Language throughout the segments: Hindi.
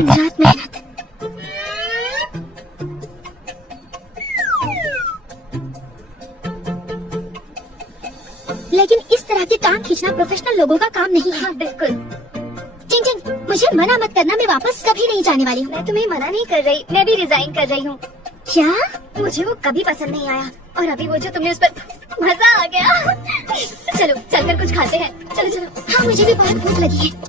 दिन रात मेहनत। लेकिन इस तरह के काम खींचना प्रोफेशनल लोगों का काम नहीं है। हाँ बिल्कुल। चिंग चिंग, मुझे मना मत करना, मैं वापस कभी नहीं जाने वाली हूँ। मैं तुम्हें मना नहीं कर रही, मैं भी रिजाइन कर रही हूँ। क्या? मुझे वो कभी पसंद नहीं आया, और अभी वो जो तुमने उस पर मजा आ गया। चलो चलकर कुछ खाते हैं, चलो चलो। हाँ मुझे भी बहुत भूख लगी है।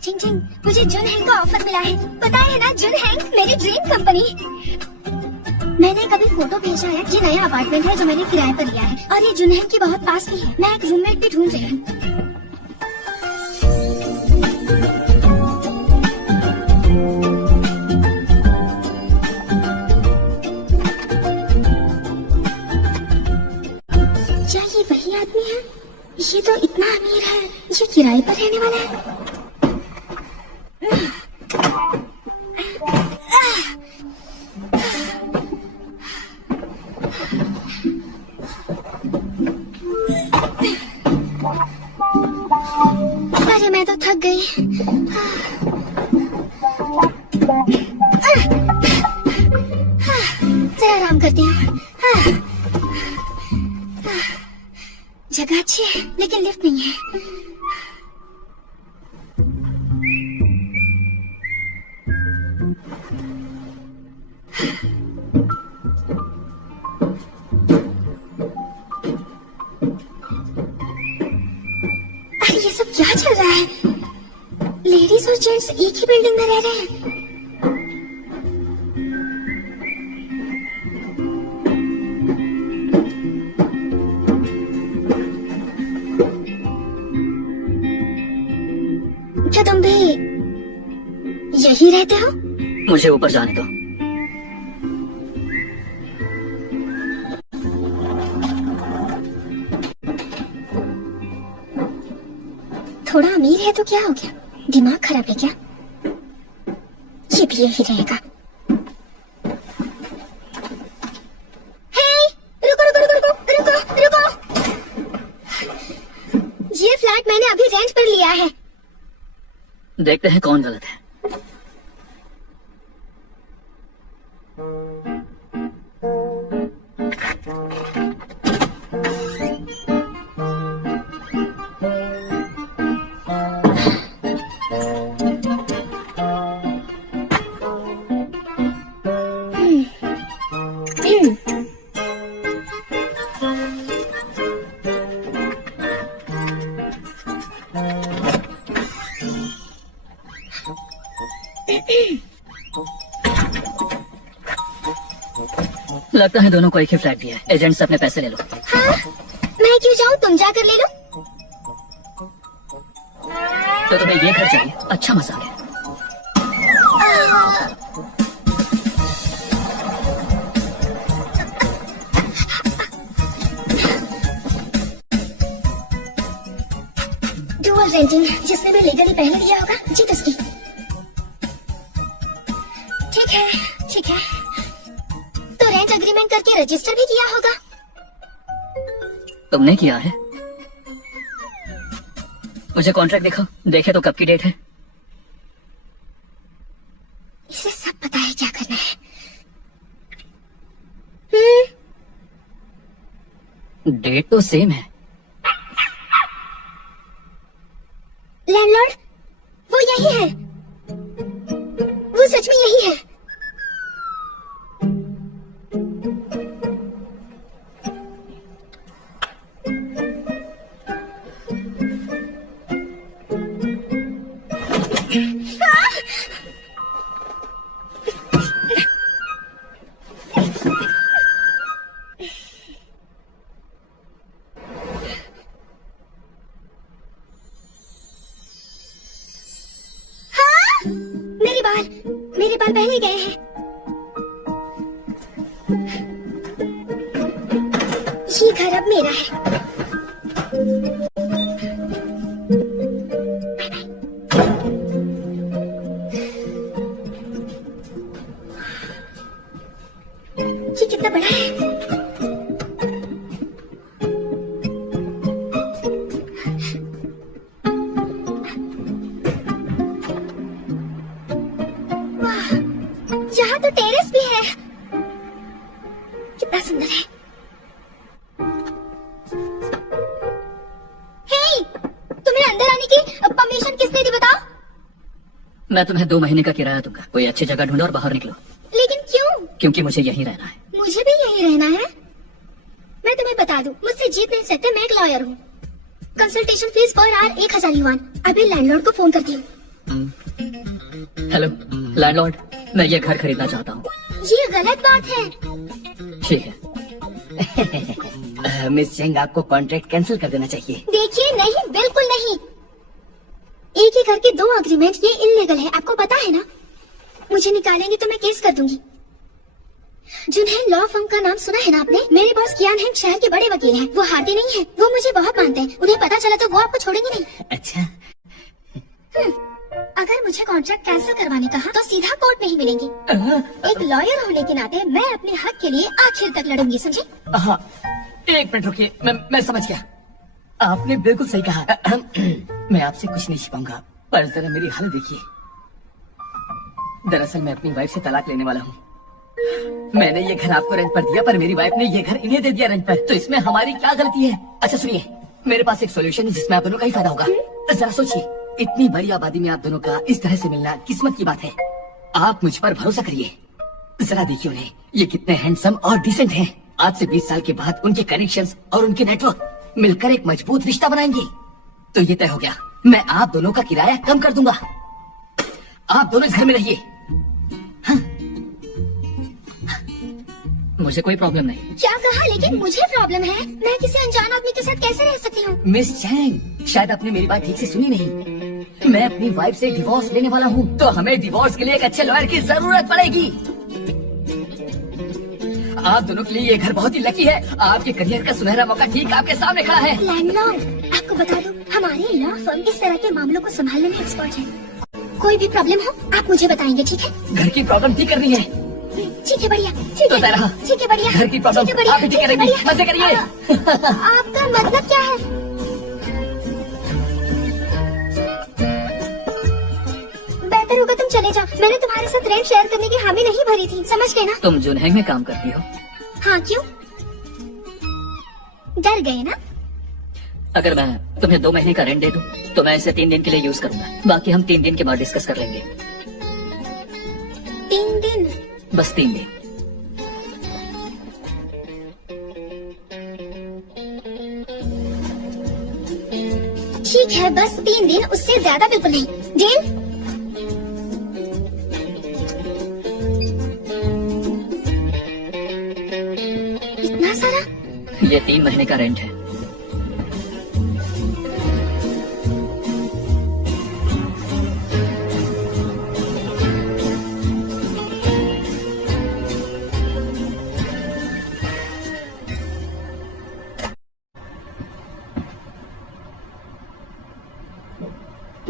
चिंग चिंग, मुझे जुन हैंग का ऑफर मिला है। पता है ना, जुन हैंग मेरी ड्रीम कंपनी। मैंने कभी फोटो भेजा है। ये नया अपार्टमेंट है जो मैंने किराए पर लिया है, और ये जुन हैंग की बहुत पास भी है। मैं एक रूममेट भी ढूंढ रही हूँ। क्या ये वही आदमी है? ये तो इतना अमीर है, ये किराए पर रहने वाला है। अरे मैं तो थक गई। जरा आराम करती हूँ। जगह अच्छी है लेकिन लिफ्ट नहीं है। अरे ये सब क्या चल रहा है? लेडीज और जेंट्स एक ही बिल्डिंग में रह रहे हैं। क्या तुम भी यही रहते हो? मुझे ऊपर जाने दो। थोड़ा अमीर है तो क्या हो गया? दिमाग खराब है क्या? ये भी यही रहेगा। हे, रुको रुको रुको रुको रुको रुको। ये फ्लैट मैंने अभी रेंट पर लिया है। देखते हैं कौन गलत है। लगता है दोनों को एक ही फ्लैट दिया है। एजेंट से अपने पैसे ले लो। हाँ? मैं क्यों जाऊँ? तुम जाकर ले लो। तो तुम्हें ये घर चाहिए? अच्छा मजाक है। डुअल रेंटिंग, जिसने भी लीगली पहले लिया होगा, जीत उसकी। ठीक है ठीक है, तो रेंट एग्रीमेंट करके रजिस्टर भी किया होगा। तुमने किया है? मुझे कॉन्ट्रैक्ट दिखाओ, देखे तो कब की डेट है। इसे सब पता है क्या करना है। डेट तो सेम है। लैंडलॉर्ड, वो यही है। वो सच में यही है। मेरे बाल पहले गए हैं। ये घर अब मेरा मिला है। ये कितना बड़ा है? वाह, यहाँ तो टेरेस भी है। कितना सुंदर है। हे, तुम्हें अंदर आने की परमिशन किसने दी बताओ? मैं तुम्हें 2 महीने का किराया दूंगा। कोई अच्छी जगह ढूंढो और बाहर निकलो। लेकिन क्यों? क्योंकि मुझे यहीं रहना है। मुझे भी यही रहना है। मैं तुम्हें बता दूं, मुझसे जीत नहीं सकते। मैं एक लॉयर हूँ। Consultation fees per hour 1000 yuan. अभी लैंडलॉर्ड को फोन करती हूँ। हेलो लैंडलॉर्ड, मैं ये घर खरीदना चाहता हूँ। ये गलत बात है। ठीक है। मिस चेंग, आपको कॉन्ट्रैक्ट कैंसिल कर देना चाहिए। देखिए, नहीं, बिल्कुल नहीं। एक ही घर के 2 अग्रीमेंट, ये इल्लीगल है। आपको पता है ना? मुझे निकालेंगे तो मैं केस कर दूंगी। जुनहेन लॉ फर्म का नाम सुना है ना आपने? मेरे बॉस कियान हैंग शहर के बड़े वकील हैं। वो हारते नहीं हैं। वो मुझे बहुत मानते हैं। उन्हें पता चला तो वो आपको छोड़ेंगे नहीं। अच्छा, अगर मुझे कॉन्ट्रैक्ट कैंसिल करवाने कहा तो सीधा कोर्ट में ही मिलेंगे। एक लॉयर होने के नाते मैं अपने हक के लिए आखिर तक लड़ूंगी, समझे? हाँ, एक मिनट रुकिए। मैं समझ गया। आपने बिल्कुल सही कहा। मैं आपसे कुछ नहीं छिपाऊंगा, पर जरा मेरी हालत देखिए। दरअसल मैं अपनी वाइफ से तलाक लेने वाला हूँ। मैंने ये घर आपको रेंट पर दिया, पर मेरी वाइफ ने ये घर इन्हें दे दिया रेंट पर। तो इसमें हमारी क्या गलती है? अच्छा सुनिए, मेरे पास एक सॉल्यूशन है जिसमें आप दोनों का ही फायदा होगा। जरा सोचिए, इतनी बड़ी आबादी में आप दोनों का इस तरह से मिलना किस्मत की बात है। आप मुझ पर भरोसा करिए। जरा देखिए उन्हें, ये कितने हैंडसम और डिसेंट हैं। आज से 20 साल के बाद उनके कनेक्शंस और उनके नेटवर्क मिलकर एक मजबूत रिश्ता बनाएंगे। तो ये तय हो गया, मैं आप दोनों का किराया कम कर दूंगा। आप दोनों इस घर में रहिए। मुझे कोई प्रॉब्लम नहीं। क्या कहा? लेकिन मुझे प्रॉब्लम है। मैं किसी अनजान आदमी के साथ कैसे रह सकती हूँ? मिस चैंग, शायद आपने मेरी बात ठीक से सुनी नहीं। मैं अपनी वाइफ से डिवोर्स लेने वाला हूँ, तो हमें डिवोर्स के लिए एक अच्छे लॉयर की जरूरत पड़ेगी। आप दोनों के लिए ये घर बहुत ही लकी है। आपके करियर का सुनहरा मौका ठीक आपके सामने खड़ा है। लैंडलॉर्ड, आपको बता दूं, हमारे लॉ फर्म इस तरह के मामलों को संभालने में एक्सपर्ट है। कोई भी प्रॉब्लम हो आप मुझे बताएंगे, ठीक है? घर की प्रॉब्लम ठीक करनी है। ठीक है, बढ़िया। ठीक तो है, तरह ठीक है, बढ़िया। घर की प्रॉब्लम ठीक है, बढ़िया, आप ही ठीक ठीक है, करेंगी। बढ़िया। मजे करिए। आपका मतलब क्या है? बेहतर होगा तुम चले जाओ। मैंने तुम्हारे साथ रेंट शेयर करने की हामी नहीं भरी थी, समझ गए ना? तुम जुनहेंग में काम करती हो? हाँ, क्यों? डर गए ना? अगर मैं तुम्हें 2 महीने का रेंट दे दूं, तो मैं इसे 3 दिन के लिए यूज करूंगा। बाकी हम 3 दिन के बाद डिस्कस कर लेंगे। 3 दिन? बस 3 दिन। ठीक है, बस 3 दिन, उससे ज्यादा बिल्कुल नहीं। डील? इतना सारा? ये 3 महीने का रेंट है।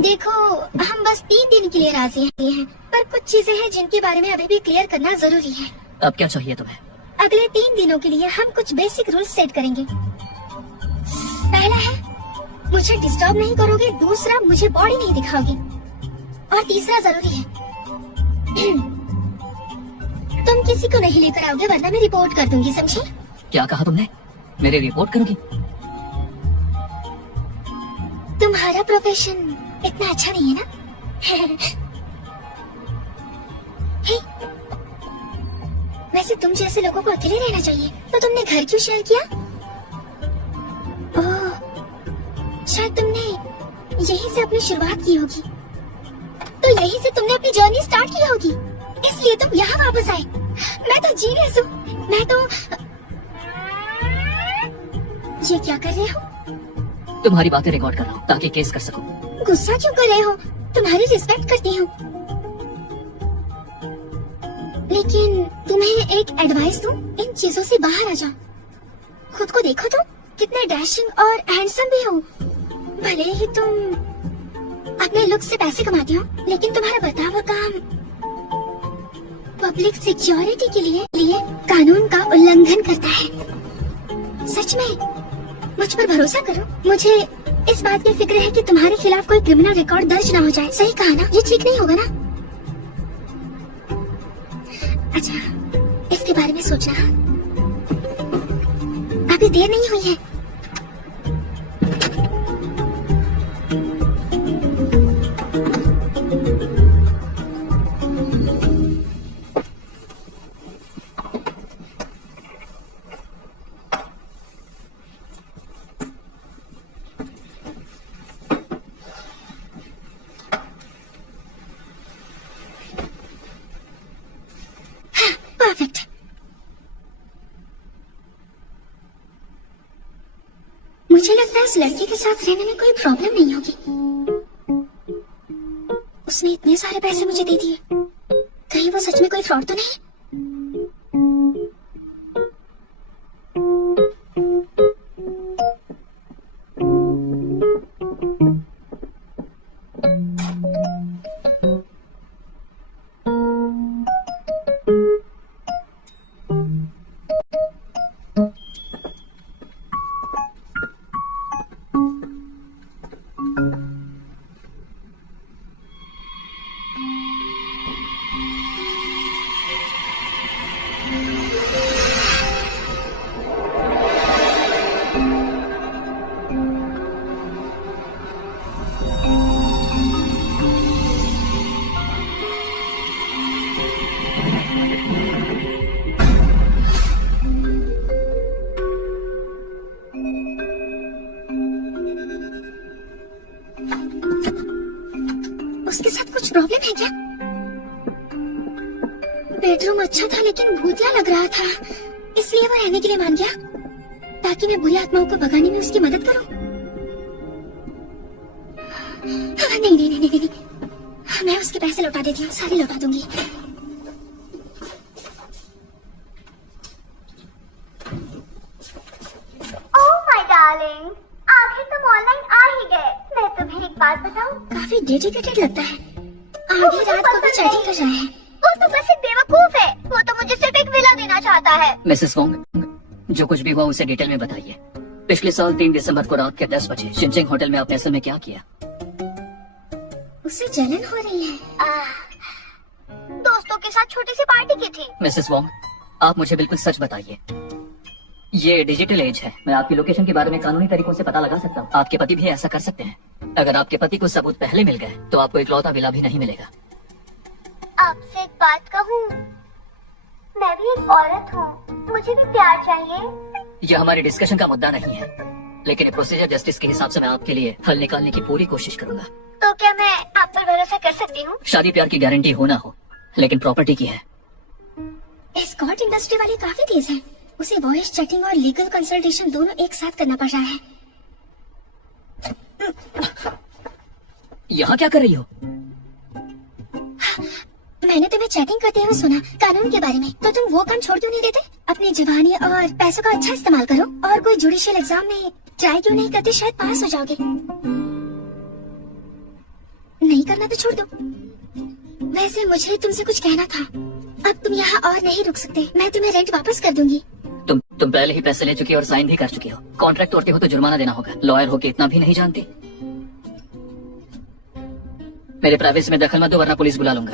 देखो, हम बस 3 दिन के लिए राजी हैं, पर कुछ चीजें हैं जिनके बारे में अभी भी क्लियर करना जरूरी है। अब क्या चाहिए तुम्हें? अगले 3 दिनों के लिए हम कुछ बेसिक रूल्स सेट करेंगे। पहला है, मुझे डिस्टर्ब नहीं करोगे। दूसरा, मुझे बॉडी नहीं दिखाओगे। और तीसरा जरूरी है, तुम किसी को नहीं लेकर आओगे, वरना मैं रिपोर्ट कर दूंगी, समझे? क्या कहा तुमने? मेरी रिपोर्ट करोगी? तुम्हारा प्रोफेशन इतना अच्छा नहीं है ना? हे, वैसे तुम जैसे लोगों को अकेले रहना चाहिए, तो तुमने घर क्यों शेयर किया? ओह, शायद तुमने यहीं से अपनी शुरुआत की होगी। तो यहीं से तुमने अपनी जर्नी स्टार्ट की होगी, इसलिए तुम यहाँ वापस आए। मैं तो जीनियस हूँ। मैं तो ये क्या कर रहे हो? तुम्हारी बातें रिकॉर्ड कर रहा हूँ ताकि केस कर सकूं। गुस्सा क्यों कर रहे हो? तुम्हारी रिस्पेक्ट करती हूँ। लेकिन तुम्हें एक एडवाइस दूं, इन चीजों से बाहर आ जाओ। खुद को देखो तुम, कितने डैशिंग और हैंडसम भी हो। भले ही तुम अपने लुक से पैसे कमाते हो, लेकिन तुम्हारा बतावा काम पब्लिक सिक्योरिटी के लिए कानून का उल्लंघन करता है। सच में मुझ पर भरोसा करो। मुझे इस बात की फिक्र है कि तुम्हारे खिलाफ कोई क्रिमिनल रिकॉर्ड दर्ज ना हो जाए। सही कहा ना? ये ठीक नहीं होगा ना? अच्छा, इसके बारे में सोचना। अभी देर नहीं हुई है। परफेक्ट। मुझे लगता है इस लड़के के साथ रहने में कोई प्रॉब्लम नहीं होगी। उसने इतने सारे पैसे मुझे दे दिए, कहीं वो सच में कोई फ्रॉड तो नहीं? उसके साथ कुछ प्रॉब्लम है क्या? बेडरूम अच्छा था लेकिन भूतिया लग रहा था, इसलिए वो रहने के लिए मान गया ताकि मैं बुरी आत्माओं को भगाने में उसकी मदद करूं। नहीं नहीं नहीं नहीं, नहीं। मैं उसके पैसे लौटा देती हूँ, सारे लौटा दूंगी। ओह माय डार्लिंग, आखिर तुम ऑनलाइन आ ही गए। मैं तुम्हें एक बात बताऊं? काफी डेडिकेटेड लगता है। आधी रात को भी चैटिंग कर रहा है। वो तो बस एक बेवकूफ है। वो तो मुझे सिर्फ एक विला देना चाहता है। मिसेस वोंग, जो कुछ भी हुआ उसे डिटेल में बताइए। पिछले साल 3 दिसंबर को रात के 10 बजे शिनचेंग होटल में आपने असल में क्या किया? उसे जलन हो रही है। दोस्तों के साथ छोटी सी पार्टी की थी। मिसेस वोंग, आप मुझे बिल्कुल सच बताइए। ये डिजिटल एज है, मैं आपकी लोकेशन के बारे में कानूनी तरीकों से पता लगा सकता हूँ। आपके पति भी ऐसा कर सकते हैं। अगर आपके पति को सबूत पहले मिल गए तो आपको इकलौता विला भी नहीं मिलेगा। आपसे एक बात कहूँ, मैं भी एक औरत हूँ, मुझे भी प्यार चाहिए। यह हमारे डिस्कशन का मुद्दा नहीं है, लेकिन प्रोसीजर जस्टिस के हिसाब से मैं आपके लिए हल निकालने की पूरी कोशिश करूंगा। तो क्या मैं आप पर भरोसा कर सकती हूँ? शादी प्यार की गारंटी हो ना हो, लेकिन प्रॉपर्टी की है। एस्कॉर्ट इंडस्ट्री वाले काफी तेज है। उसे वॉइस चैटिंग और लीगल कंसल्टेशन दोनों एक साथ करना पड़ रहा है। यहाँ क्या कर रही हो? मैंने तुम्हें चैटिंग करते हुए सुना कानून के बारे में, तो तुम वो काम छोड़ क्यों नहीं देते? अपनी जवानी और पैसों का अच्छा इस्तेमाल करो और कोई जुडिशियल एग्जाम में ट्राई क्यों नहीं करते? शायद पास हो जाओगे। नहीं करना तो छोड़ दो। वैसे मुझे तुमसे कुछ कहना था। अब तुम यहाँ और नहीं रुक सकते। मैं तुम्हें रेंट वापस कर दूंगी। तुम पहले ही पैसे ले चुकी हो और साइन भी कर चुकी हो। कॉन्ट्रैक्ट तोड़ते हो तो जुर्माना देना होगा। लॉयर हो के इतना भी नहीं जानती। मेरे प्राइवेसी में दखल मत दो वरना पुलिस बुला लूंगा।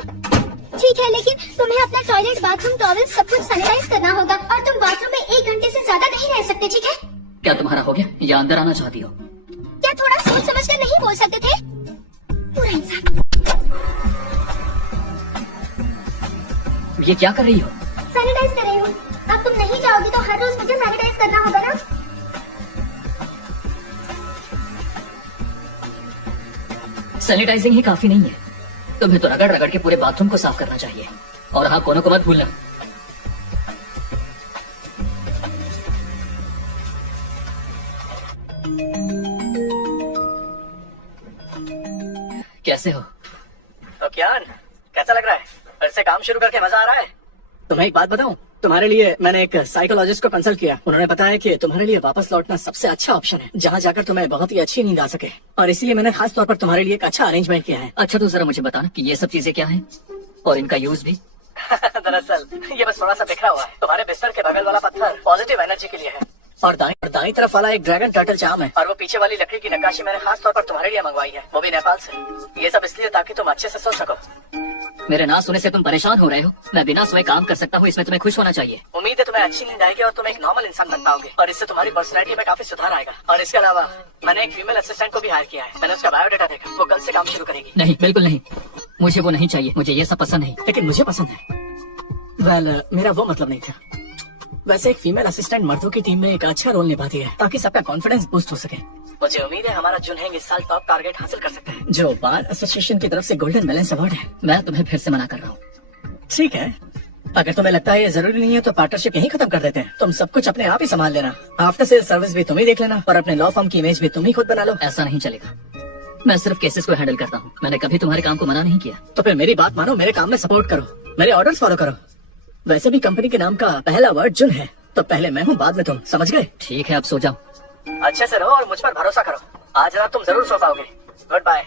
ठीक है, लेकिन तुम्हें अपना टॉयलेट, बाथरूम, टॉवल सब कुछ सैनिटाइज करना होगा और तुम बाथरूम में 1 घंटे से ज्यादा नहीं रह सकते, ठीक है? क्या तुम्हारा हो गया या अंदर आना चाहती हो? क्या थोड़ा सोच समझ कर नहीं बोल सकते थे? पूरा इंसान। ये क्या कर रही हो? सैनिटाइज कर रही हूँ। अब तुम नहीं जाओगी तो हर रोज मुझे सैनिटाइज करना होगा ना? सैनिटाइजिंग ही काफी नहीं है, तुम्हें तो रगड़ रगड़ के पूरे बाथरूम को साफ करना चाहिए। और हाँ, कोनों को मत भूलना। कैसे हो? तो क्या कैसा लग रहा है? फिर से काम शुरू करके मजा आ रहा है? तुम्हें एक बात बताऊं, तुम्हारे लिए मैंने एक साइकोलॉजिस्ट को कंसल्ट किया। उन्होंने बताया कि तुम्हारे लिए वापस लौटना सबसे अच्छा ऑप्शन है, जहाँ जाकर तुम्हें बहुत ही अच्छी नींद आ सके। और इसीलिए मैंने खास तौर पर तुम्हारे लिए एक अच्छा अरेंजमेंट किया है। अच्छा तो जरा मुझे बताना कि ये सब चीजें क्या हैं और इनका यूज भी। दरअसल ये बस थोड़ा सा बिखरा हुआ है। तुम्हारे बिस्तर के बगल वाला पत्थर पॉजिटिव एनर्जी के लिए है, और दाई तरफ वाला एक ड्रैगन टर्टल चाम है, और वो पीछे वाली लकड़ी की नक्काशी मैंने खास तौर पर तुम्हारे लिए मंगवाई है, वो भी नेपाल से। ये सब इसलिए ताकि तुम अच्छे से सो सको। मेरे ना सोने से तुम परेशान हो रहे हो। मैं बिना सोए काम कर सकता हूँ, इसमें तुम्हें खुश होना चाहिए। उम्मीद है तुम्हें अच्छी नींद आएगी और तुम एक नॉर्मल इंसान बन पाओगे, और इससे तुम्हारी पर्सनैलिटी में काफी सुधार आएगा। और इसके अलावा मैंने एक फीमेल असिस्टेंट को भी हायर किया है। मैंने उसका बायोडाटा देखा, वो कल से काम शुरू करेगी। नहीं, बिल्कुल नहीं, मुझे वो नहीं चाहिए। मुझे ये सब पसंद नहीं। लेकिन मुझे पसंद है। मेरा वो मतलब नहीं था। वैसे एक फीमेल असिस्टेंट मर्दों की टीम में एक अच्छा रोल निभाती है, ताकि सबका कॉन्फिडेंस बूस्ट हो सके। मुझे उम्मीद है हमारा जुनहेंग इस साल टॉप टारगेट हासिल कर सकता है, जो बार एसोसिएशन की तरफ से गोल्डन बैलेंस अवार्ड है। मैं तुम्हें फिर से मना कर रहा हूँ। ठीक है, अगर तुम्हें लगता है ये जरूरी नहीं है तो पार्टनरशिप यहीं खत्म कर देते हैं। तुम सब कुछ अपने आप ही संभाल लेना, आफ्टर सेल सर्विस भी तुम ही देख लेना, और अपने लॉ फर्म की इमेज भी तुम ही खुद बना लो। ऐसा नहीं चलेगा, मैं सिर्फ केसेस को हैंडल करता हूँ। मैंने कभी तुम्हारे काम को मना नहीं किया। तो फिर मेरी बात मानो, मेरे काम में सपोर्ट करो, मेरे ऑर्डर्स फॉलो करो। वैसे भी कंपनी के नाम का पहला वर्ड जुन है, तो पहले मैं हूँ बाद में तुम, समझ गए? ठीक है, अब सो जाओ। अच्छे से रहो और मुझ पर भरोसा करो। आज रात तुम जरूर सो पाओगे। Good bye.